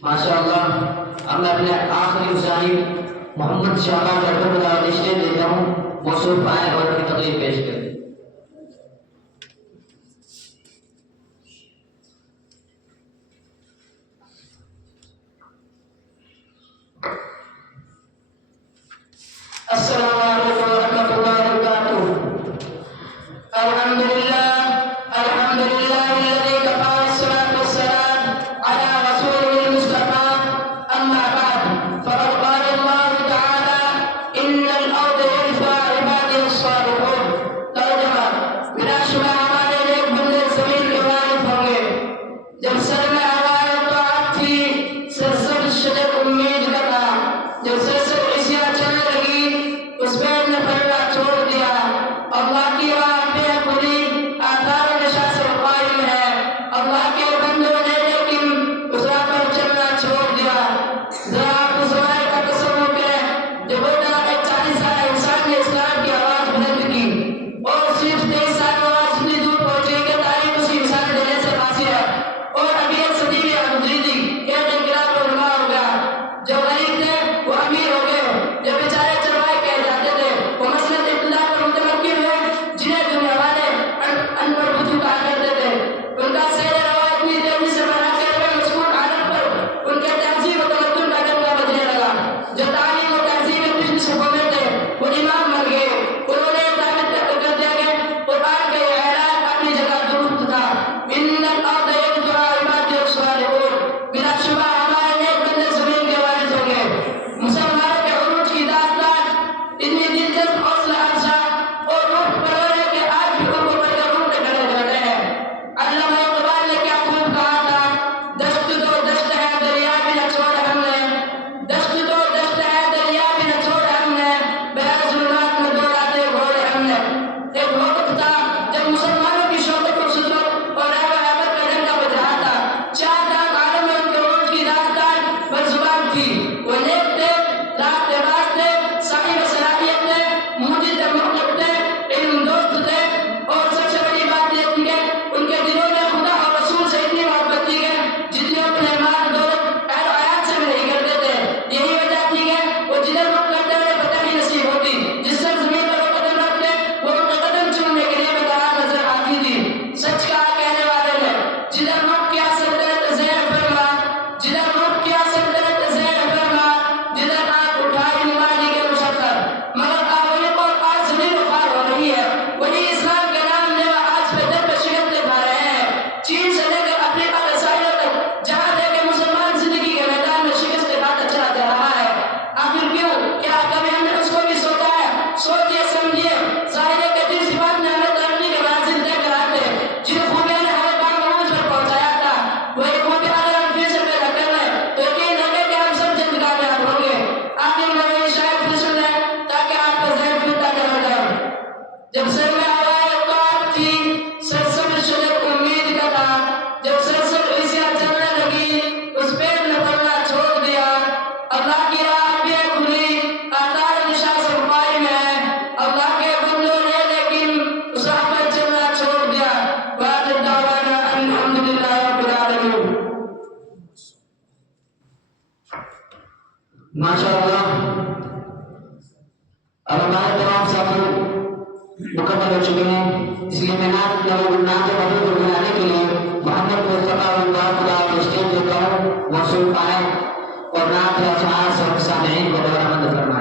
माशाअल्लाह। अब मैं अपने आखिरी मुसाहिब मोहम्मद शाहबाज अकबर का रिश्ते देता हूँ, मौसूफ आए और अपनी तकलीफ पेश करें। अस्सलामु अलैकुम वरहमतुल्लाहि वबरकातुहू। अल्हम्दुलिल्लाह अल्हम्दुलिल्लाह अल्लज़ी कफ़ा वस्सलातु वस्सलाम अला रसूलिहिल मुस्तफ़ा। अम्मा बाद फ़क़द क़ाल अल्लाहु तआला इन्नल अर्ज़ यरिथुहा इबादियस सालिहून। तर्जुमा, बिलाशुबा हमारे नेक बंदे ज़मीन के वारिस होंगे। जब सर में हवाए तौअत थी, सरसब्ज़ शजर उम्मीद का था। जब सरसब्ज़ इसियाँ चलने लगी, उस पेड़ ने फलना छोड़ दिया। अल्लाह की राह पे खुली, आधार नशा से कायम है। अल्लाह के बंदों ने लेकिन उस राह पर चलना छोड़ दिया। जरा आप उस राह का तसव्वुर करें जब बेटा एक 40 साल इंसान ने इस्लाम की आवाज बुलंद की और सिर्फ 23 साल में आवाज इतनी दूर पहुंची कि तारीख उसकी मिसाल देने से कासिर है। और अभी एक सदी में गुजरी थी, एक इनकलाब उलमा हो गया। जो गरीब थे वो अमीर हो गए, जो बेचारे चरवाहे कहे जाते थे वो मसलन इब्तिदा पर मुतमक्किन हुए, जिन्हें दुनिया वाले अनपढ़ बुद्धू कहा करते थे। उनका सैर रवा इतनी तेजी से बढ़ा कि वे मजबूत हालत पर उनके तहजीब और तमद्दुन का डंका बजने लगा। जो तालीम और तहजीब में पिछली शबों में थे वो इमाम बन गए। उन्होंने साबित कर दिया कि कुरान का ये ऐलान अपनी जगह दुरुस्त था। इन्नल अर्ज़ यरिथुहा इबादियस सालिहून। बिलाशुबा हमारे नेक बंदे ज़मीन के वारिस होंगे। मुसलमानों के उरूज की दास्तान इतनी दिलचस्प, हौसला अफजा और रूह परवर है कि आज भी उनको पढ़कर रूठे खड़े हो जाते हैं। अल्लामा इक़बाल ने क्या खूब कहा था, दश्त तो दश्त है दरिया भी न छोड़ा हमने, दश्त तो दश्त है दरिया भी न छोड़ा हमने, बेजुल्मात में दौड़ाते घोड़े हमने। एक वक्त था जब मुसलमानों की शौकत और शुजरत और रहमत का डंका बज रहा था। चार दाग आलम में उनके उरूज की दास्तान बरजुबान थी। वो नेक थे, रास्तेबाज थे, साहिब सलाहियत थे, मुजिद मुक़्तद थे, इल्म दोस्त थे। और सबसे बड़ी बात ये थी कि उनके दिलों में खुदा और रसूल से इतनी मोहब्बत थी कि जितनी अपने माल दौलत अहल आयात से भी नहीं करते थे। यही वजह थी कि वो जिधर रुख करते उन्हें फतह ही नसीब होती। जिस जमीन पर वो कदम रखते वो उनका कदम चूमने के लिए बेकरार नजर आती थी। सच कहा कहने वाले ने, जिधर रुख किया सल्तनत ज़ैर फरमा, जिधर रुख किया सल्तनत ज़ैर फरमा, जिधर आंख उठाई मुमालिक के मुशक्कर। मगर आवाम और आज जमीन उखाड़ हो रही है। वही इस्लाम के नाम लेवा आज पे दर पे शिकस्त खा रहे हैं। चीन से लेकर अफ्रीका के साहिलों तक जहां देखे मुसलमान जिंदगी के मैदान में शिकस्त खाता चला जा रहा है। आखिर क्यों? क्या कभी हमने उसको भी सोचा है? सोचिए समझिए, ज़ाहिर के दिल सिफात ने हमें तरक्की के मंजिल तय कराते, जिन खूबियों ने हमें बामरूज पर पहुंचाया था, वही खूबी अगर हम फिर से पैदा कर लें तो यकीन रखें कि हम सब जल्द कामयाब होंगे। आखिर में वही शायद फिर सुन लें ताकि आपका ज़हन फिर ताज़ा हो जाए। जब सर में हवाए तौअत थी, सरसब्ज़ शजर उम्मीद का था। जब सरसब्ज़ इसियाँ चलने लगी, उस पेड़ ने फलना छोड़ दिया। अल्लाह की राह पे खुली, आधार नशा से कायम है। अल्लाह के बंदों ने लेकिन उस राह पर चलना छोड़ दिया। वाखिर दावाना अल्हम्दुलिल्लाहि रब्बिल आलमीन। माशाअल्लाह। अब हमारे तमाम साथी मुकम्मल हो चुके हैं, इसलिए मैं नात मदद बनाने के लिए मोहम्मद मुस्तफ़ा को स्टेज देता हूँ। मौसूफ आए और नात सामीईन को दोबारा मदद करना।